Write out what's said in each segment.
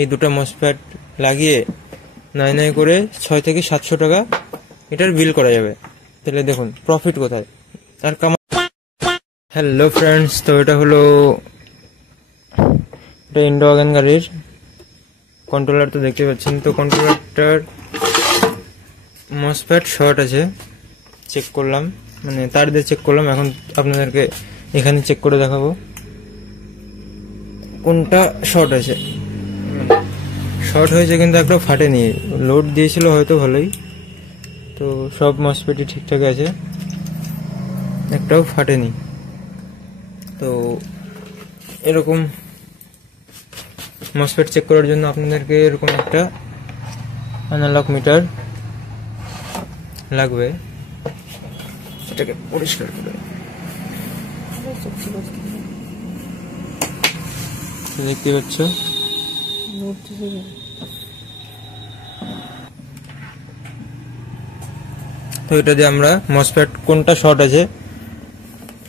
এই দুটো মসফেট লাগিয়ে নাই নাই করে 6 থেকে 700 টাকা এটার বিল করা যাবে। তাহলে দেখুন প্রফিট কোথায় আর হ্যালো ফ্রেন্ডস, তো এটা হলো এটা ইন্ডো ওয়াগন গাড়ির কন্ট্রোলার। তো দেখতে পাচ্ছেন, তো কন্ট্রোলারটার মসফেট শর্ট আছে, চেক করলাম, মানে তার দিয়ে চেক করলাম। এখন আপনাদেরকে এখানে চেক করে দেখাবো কোনটা শর্ট আছে। শর্ট হয়েছে কিন্তু একটাও ফাটেনি, লোড দিয়েছিল হয়তো ভালোই। তো সব মসফেটই ঠিকঠাক আছে, একটাও ফাটেনি। তো এরকম মসফেট চেক করার জন্য আপনাদেরকে এরকম একটা অ্যানালগ মিটার লাগবে। এটাকে পরিষ্কার করে দেখতে পাচ্ছ, তো এটা দিয়ে আমরা মসফেট কোনটা শর্ট আছে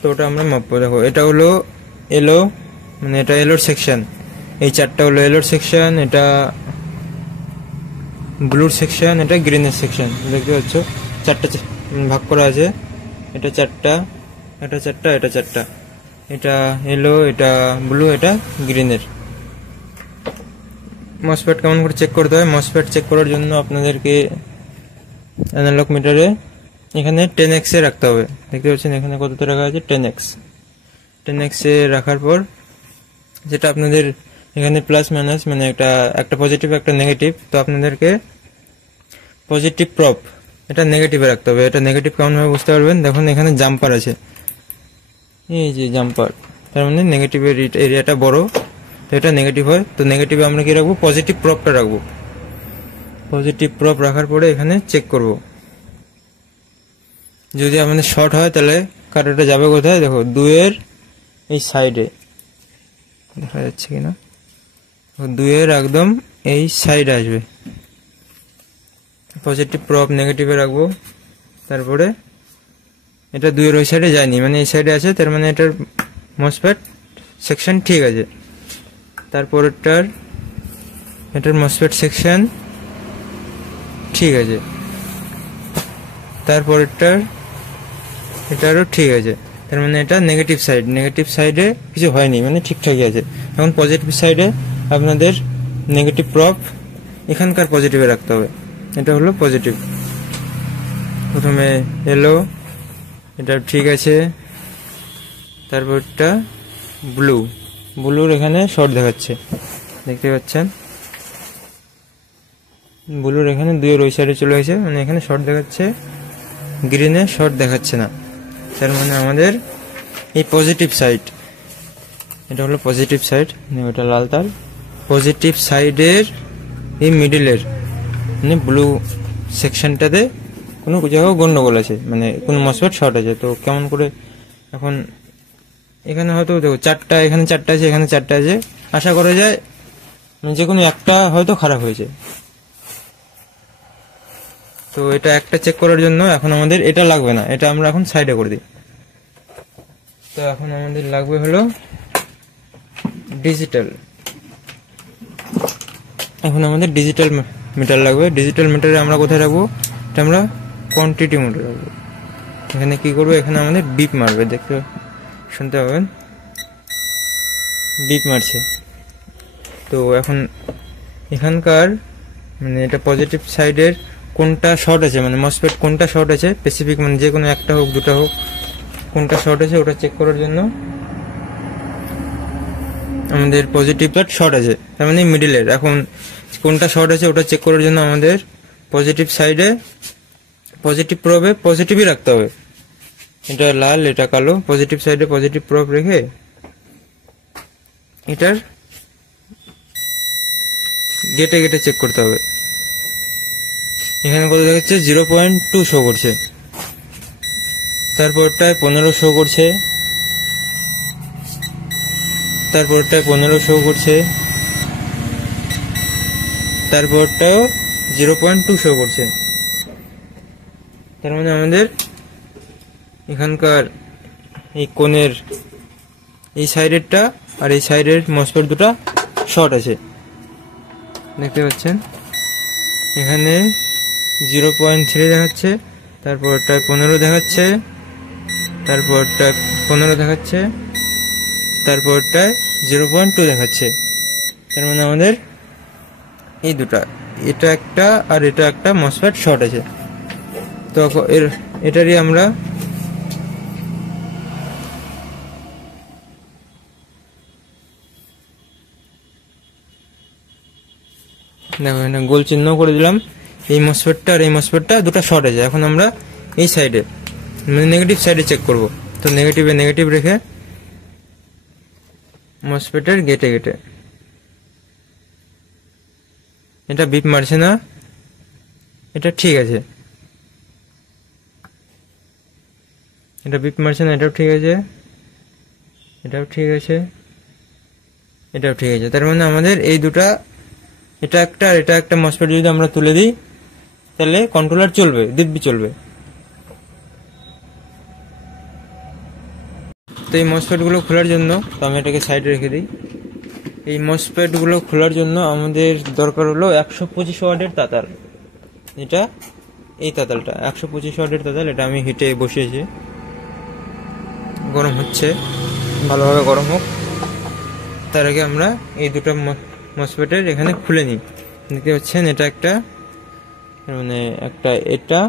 তো ওটা আমরা মাপবো। দেখো এটা হলো এলো, মানে এটা এলোর সেকশন, এই চারটা হলো এলোর সেকশন, এটা ব্লুর সেকশন, এটা গ্রিনের সেকশন। দেখতে পাচ্ছ চারটা ভাগ করা আছে, এটা চারটা, এটা চারটা, এটা চারটা, এটা এলো, এটা ব্লু, এটা গ্রিনের। মসফেট কেমন করে চেক করতে হয়? মসফেট চেক করার জন্য আপনাদেরকে অ্যানালগ মিটারে এখানে 10x এ রাখতে হবে। দেখতে পাচ্ছেন এখানে কততে রাখা আছে, 10x এ রাখার পর যেটা আপনাদের এখানে প্লাস মাইনাস, মানে একটা পজিটিভ একটা নেগেটিভ, তো আপনাদেরকে পজিটিভ প্রপ এটা নেগেটিভে রাখতে হবে। এটা নেগেটিভ কেমন ভাবে বুঝতে পারবেন, দেখুন এখানে জাম্পার আছে, এই যে জাম্পার, তার মানে নেগেটিভের এরিয়াটা বড়, তো এটা নেগেটিভ হয়। তো নেগেটিভে আমরা কি রাখবো, পজিটিভ প্রপটা রাখবো। পজিটিভ প্রপ রাখার পরে এখানে চেক করব, যদি আমাদের শর্ট হয় তাহলে কাটাটা যাবে কোথায়, দেখো 2 এর এই সাইডে, দেখা যাচ্ছে কিনা, 2 এর একদম এই সাইডে আসবে। পজিটিভ প্রপ নেগেটিভে রাখবো, তারপরে এটা 2 এর ওই সাইডে যায়নি, মানে এই সাইডে আছে, তার মানে এটার মসফেট সেকশন ঠিক আছে। তারপরেরটার এটার মসফেট সেকশন ঠিক আছে, তারপরেরটার এটারও ঠিক আছে, তার মানে এটা নেগেটিভ সাইড, নেগেটিভ সাইডে কিছু হয়নি, মানে ঠিকঠাকই আছে। এখন পজিটিভ সাইডে আপনাদের নেগেটিভ প্রপ এখানকার পজিটিভে রাখতে হবে। এটা হলো পজিটিভ, প্রথমে এলো, এটা ঠিক আছে, তারপরটা ব্লু, ব্লুর এখানে শর্ট দেখাচ্ছে, দেখতে পাচ্ছেন ব্লুর এখানে 2 এর ওই সাইডে চলে গেছে, মানে এখানে শর্ট দেখাচ্ছে, গ্রিনে শর্ট দেখাচ্ছে না, তার মানে আমাদের এই পজিটিভ সাইড, এটা হলো পজিটিভ সাইড, এটা লাল তার, পজিটিভ সাইডের এই মিডিলের মানে ব্লু সেকশনটাতে কোনো জায়গায় গন্ডগোল আছে, মানে কোনো মসফেট শর্ট আছে। তো কেমন করে, এখন এখানে হয়তো দেখো 4টা, এখানে 4টা আছে, এখানে 4টা আছে, আশা করা যায় যে কোনো একটা হয়তো খারাপ হয়েছে। তো এটা একটা চেক করার জন্য এখন আমাদের এটা লাগবে না, এটা আমরা এখন সাইডে করে দিই। তো এখন আমাদের লাগবে হলো ডিজিটাল, এখন আমাদের ডিজিটাল মিটার লাগবে। ডিজিটাল মিটারে আমরা কোথায় রাখবো, এটা আমরা কোয়ান্টিটি মোডে রাখবো। এখানে কি করবো, এখানে আমাদের বিপ মারবে, দেখতে শুনতে পাবেন বিপ মারছে। তো এখন এখানকার মানে এটা পজিটিভ সাইডের কোনটা শর্ট আছে, মানে মসফেট কোনটা শর্ট আছে স্পেসিফিক, মানে যে কোনো একটা হোক দুটা হোক, কোনটা শর্ট আছে ওটা চেক করার জন্য আমাদের পজিটিভটা শর্ট আছে, তার মানে মিডিলের। এখন কোনটা শর্ট আছে ওটা চেক করার জন্য আমাদের পজিটিভ সাইডে পজিটিভ প্রবে পজিটিভই রাখতে হবে, এটা লাল এটা কালো, পজিটিভ সাইডে পজিটিভ প্রব রেখে এটার গেটে গেটে চেক করতে হবে। এখানে কত দেখাচ্ছে, 0.2 শো করছে, তারপরটায় 15 শো করছে, তারপরটায় 15 শো করছে, তারপরটাও 0.2 শো করছে। তার মানে আমাদের এখানকার এই কোণের এই সাইডেরটা আর এই সাইডের মসফেট দুটা শর্ট আছে। দেখতে পাচ্ছেন এখানে 0.3 দেখাচ্ছে, তারপরটায় 15 দেখাচ্ছে, তারপরটায় 15 দেখাচ্ছে, তারপরটায় 0.2 দেখাচ্ছে। তার মানে আমাদের এই দুটা, এটা একটা আর এটা একটা মসফেট শর্ট আছে। তো এটারই আমরা দেখো এখানে গোল চিহ্ন করে দিলাম। এই মসফেটটা আর এই মসফেটটা দুটো শর্ট আছে। এখন আমরা এই সাইডে মানে নেগেটিভ সাইডে চেক করব। তো নেগেটিভে নেগেটিভ রেখে মসফেটের গেটে গেটে এটা বিপ মারছে না, এটা ঠিক আছে। এটা বিপ মারছে না, এটাও ঠিক আছে, এটাও ঠিক আছে, এটাও ঠিক আছে। তার মানে আমাদের এই দুটা, এটা একটা আর এটা একটা মসফেট যদি আমরা তুলে দিই তাহলে কন্ট্রোলার চলবে, দিব্যি চলবে। তো এই মসফেট গুলো খোলার জন্য, তো আমি এটাকে সাইডে রেখে দিই। এই মসফেট গুলো খোলার জন্য আমাদের দরকার হলো 125 ওয়াটের তাতাল। এটা এই তাতালটা 125 ওয়াটের তাতাল, এটা আমি হিটে বসিয়েছি, গরম হচ্ছে, ভালোভাবে গরম হোক। তার আগে আমরা এই দুটো মসফেটের এখানে খুলে নিই। দেখতে পাচ্ছেন এটা একটা, মানে একটা এটা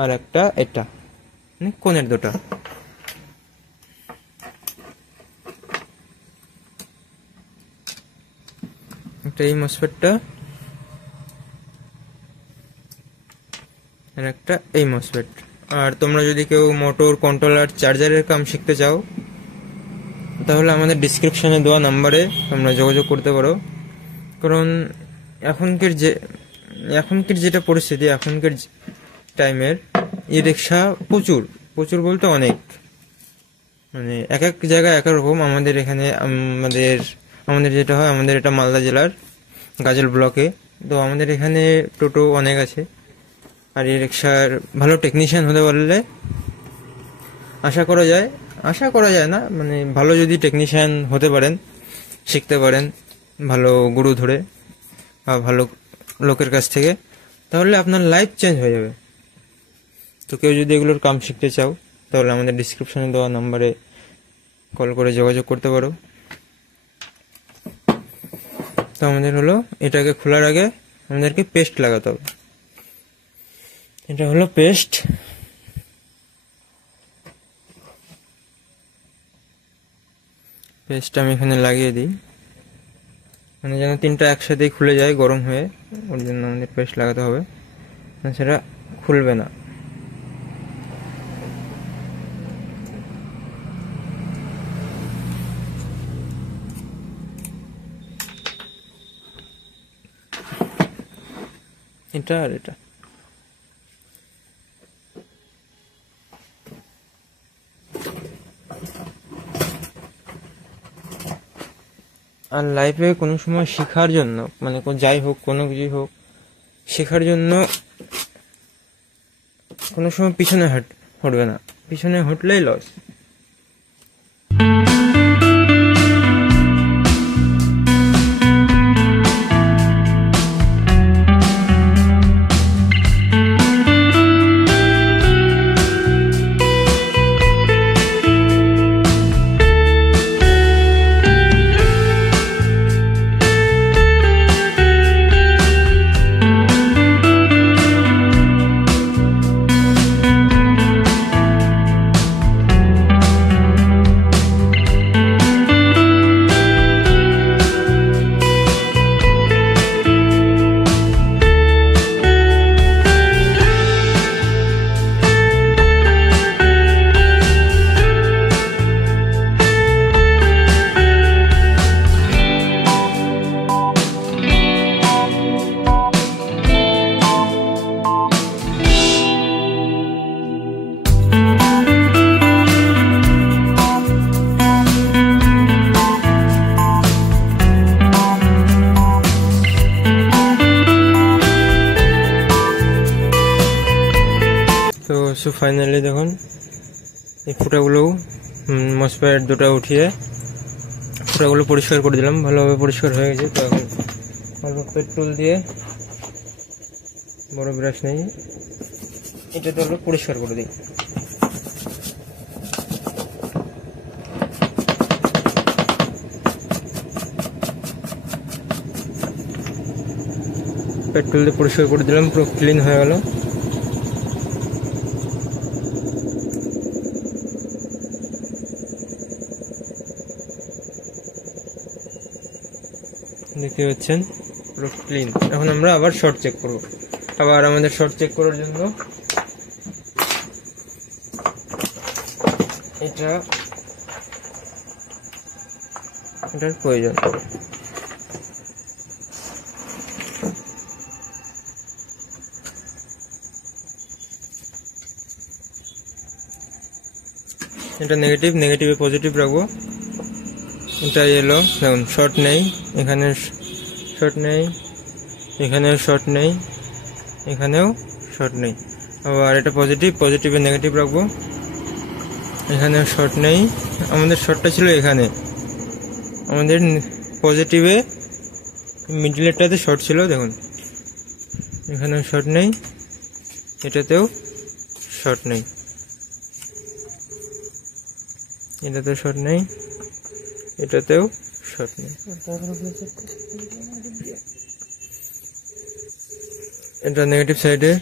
আর একটা এটা, মানে কোণের দুটা। একটা এই মসফেটটা আর একটা এই মসফেট। আর তোমরা যদি কেউ মোটর, কন্ট্রোলার, চার্জারের কাম শিখতে চাও তাহলে আমাদের ডিসক্রিপশনে দেওয়া নাম্বারে তোমরা যোগাযোগ করতে পারো। কারণ এখনকার যেটা পরিস্থিতি, এখনকার টাইমের ই রিক্সা প্রচুর প্রচুর বলতে অনেক, মানে এক এক জায়গায় এক রকম। আমাদের এখানে আমাদের যেটা হয়, আমাদের এটা মালদা জেলার গাজল ব্লকে। তো আমাদের এখানে টোটো অনেক আছে, আর ই রিক্সার ভালো টেকনিশিয়ান হতে পারলে আশা করা যায় না, মানে ভালো যদি টেকনিশিয়ান হতে পারেন, শিখতে পারেন ভালো গুরু ধরে বা ভালো লোকের কাছ থেকে, তাহলে আপনার লাইফ চেঞ্জ হয়ে যাবে। তো কেউ যদি এগুলোর কাম শিখতে চাও তাহলে আমাদের ডিসক্রিপশনে দেওয়া নাম্বারে কল করে যোগাযোগ করতে পারো। তো আমাদের হলো এটাকে খোলার আগে আমাদেরকে পেস্ট লাগাতে হবে। এটা হলো পেস্ট। পেস্টটা আমি এখানে লাগিয়ে দিই, মানে যেন তিনটা একসাথেই খুলে যায় গরম হয়ে, ওর জন্য আমাদের পেস্ট লাগাতে হবে, সেটা খুলবে না। এটা আর এটা আর লাইফে কোনো সময় শেখার জন্য, মানে যাই হোক, কোনো কিছুই হোক, শেখার জন্য কোনো সময় পিছনে হটবে না, পিছনে হটলেই লস। সো ফাইনালি দেখুন এই ফুটাগুলো মসফেট দুটো উঠিয়ে ফুটাগুলো পরিষ্কার করে দিলাম, ভালোভাবে পরিষ্কার হয়ে গেছে। তো এখন অল্প পেট্রোল দিয়ে, বড় ব্রাশ নেই, এটাতে অল্প পরিষ্কার করে দিই। পেট্রোল দিয়ে পরিষ্কার করে দিলাম, পুরো ক্লিন হয়ে গেল। দেখতে পাচ্ছেন পুরো ক্লিন। এখন আমরা আবার শর্ট চেক করব। আবার আমাদের শর্ট চেক করার জন্য এটার প্রয়োজন। এটা নেগেটিভ, নেগেটিভে পজিটিভ রাখবো। এটা এলো, দেখুন শর্ট নেই, এখানে শর্ট নেই, এখানেও শর্ট নেই, এখানেও শর্ট নেই। আবার এটা পজিটিভ, পজিটিভে নেগেটিভ রাখবো, এখানেও শর্ট নেই। আমাদের শর্টটা ছিল এখানে, আমাদের পজিটিভে মিডলেরটাতে শর্ট ছিল, দেখুন এখানেও শর্ট নেই, এটাতেও শর্ট নেই, এটাতেও শর্ট নেই, এটাতেও শর্ট নেই। এটা নেগেটিভ সাইডে,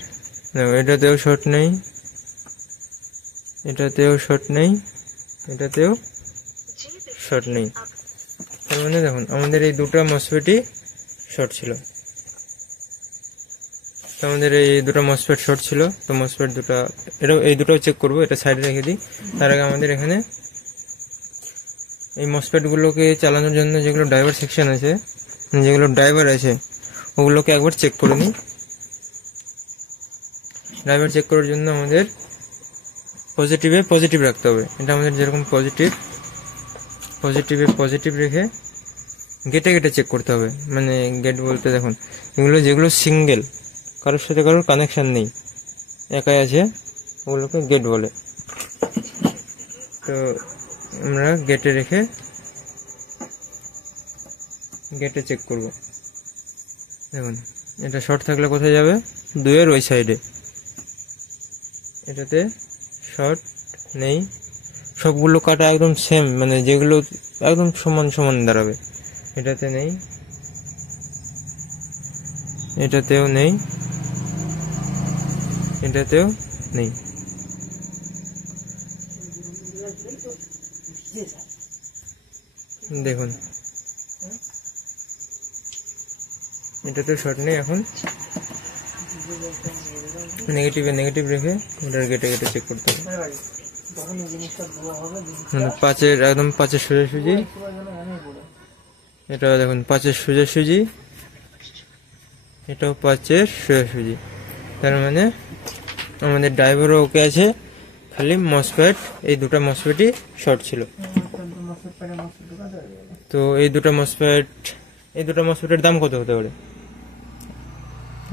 এটাতেও শর্ট নেই, এটাতেও শর্ট নেই, এটাতেও শর্ট নেই। তার মানে দেখুন আমাদের এই দুটো মসফেটই শর্ট ছিল। আমাদের এই দুটো মসফেট শর্ট ছিল, তো মসফেট দুটো, এই দুটোও চেক করবো। এটা সাইডে রেখে দিই। তার আগে আমাদের এখানে এই মসফেট গুলোকে চালানোর জন্য যেগুলো ড্রাইভার সেকশন আছে, যেগুলো ড্রাইভার আছে, ওগুলোকে একবার চেক করে নিই। ড্রাইভার চেক করার জন্য আমাদের পজিটিভে পজিটিভ রাখতে হবে। এটা আমাদের যেরকম পজিটিভে পজিটিভ রেখে গেটে গেটে চেক করতে হবে। মানে গেট বলতে দেখুন এগুলো যেগুলো সিঙ্গেল, কারোর সাথে কারোর কানেকশন নেই, একাই আছে, ওগুলোকে গেট বলে। তো আমরা গেটে রেখে গেটে চেক করব। দেখুন এটা শর্ট থাকলে কোথায় যাবে? 2-এর ওই সাইডে। এটাতে শর্ট নেই, সবগুলো কাটা একদম সেম, মানে যেগুলো একদম সমান সমান দাঁড়াবে। এটাতে নেই, এটাতেও নেই, এটাতেও নেই। দেখুন এটাতেও শর্ট নেই। এখন নেগেটিভে নেগেটিভ রেখে ওটার গেটে গেটে চেক করতে হবে। 5-এর একদম 5-এর সোজাসুজি, এটা দেখুন 5-এর সোজাসুজি, এটাও 5-এর সোজাসুজি। তার মানে আমাদের ড্রাইভারও ওকে আছে, খালি মসফেট, এই দুটো মসফেটই শর্ট ছিল। তো এই দুটো মসফেটের দাম কত হতে পারে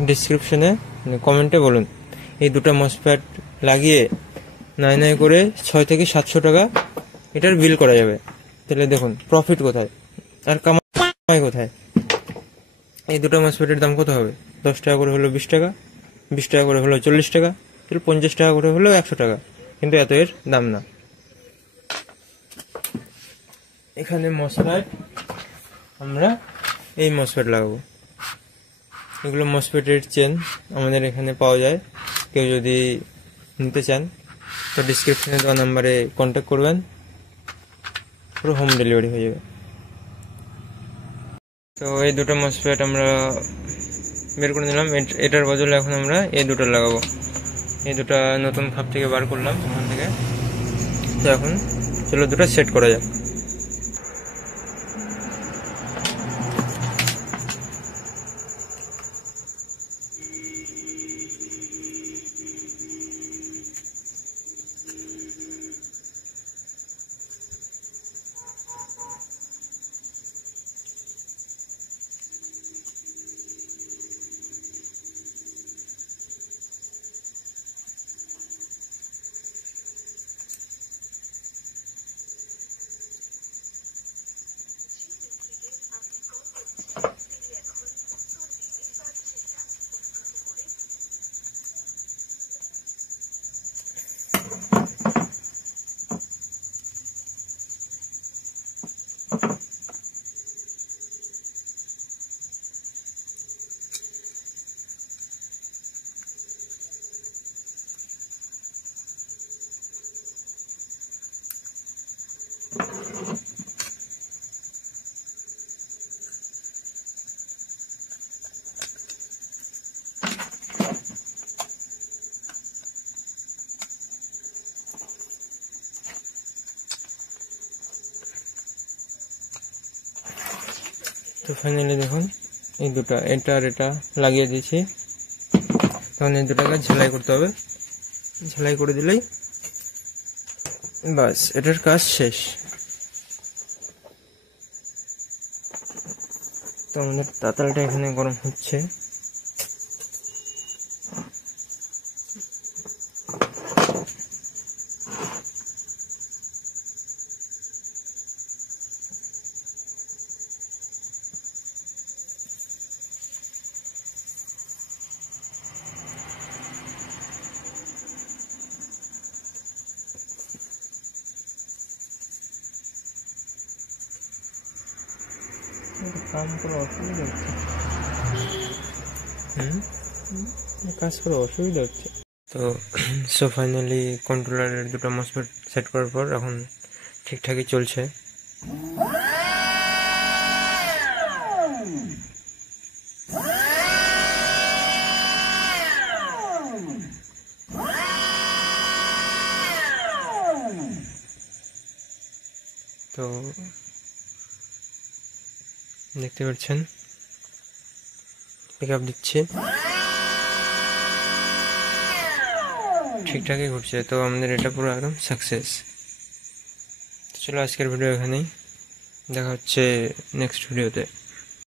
ডিসক্রিপশনে কমেন্টে বলুন। এই দুটো মসফেট লাগিয়ে নাই করে 600 থেকে 700 টাকা এটার বিল করা যাবে। তাহলে দেখুন প্রফিট কোথায় আর কামাই কোথায়। এই দুটো মসফেটের দাম কত হবে? 10 টাকা করে হলো 20 টাকা, 20 টাকা করে হলো 40 টাকা, 50 টাকা করে হলো 100 টাকা, কিন্তু এত এর দাম না। এখানে মসফেট আমরা এই মসফেট লাগাবো। এগুলো মসফেটের চেন আমাদের এখানে পাওয়া যায়। কেউ যদি নিতে চান তো ডিসক্রিপশনে দেওয়া নাম্বারে কন্ট্যাক্ট করবেন, পুরো হোম ডেলিভারি হয়ে যাবে। তো এই দুটো মসফেট আমরা বের করে নিলাম। এটার বদলে এখন আমরা এই দুটো লাগাবো। এই দুটো নতুন খাপ থেকে বার করলাম ওখান থেকে। তো এখন চলো দুটো সেট করা যাক। ফাইনালি দেখুন এই দুটো, এটা আর এটা লাগিয়ে দিয়েছি। তখন এই দুটাকে ঝালাই করতে হবে, ঝালাই করে দিলেই বাস এটার কাজ শেষ। তো আমাদের তাতালটা এখানে গরম হচ্ছে। কাজ করে অসুবিধা হচ্ছে, কাজ করে অসুবিধা হচ্ছে। তো সো ফাইনালি কন্ট্রোলারের দুটো মসফেট সেট করার পর এখন ঠিকঠাকই চলছে। তো দেখতে পাচ্ছেন পিক আপ দিচ্ছে, ঠিকঠাকই ঘুরছে। তো আমাদের এটা পুরো একদম সাকসেস। চলো আজকের ভিডিও এখানেই, দেখা হচ্ছে নেক্সট ভিডিওতে।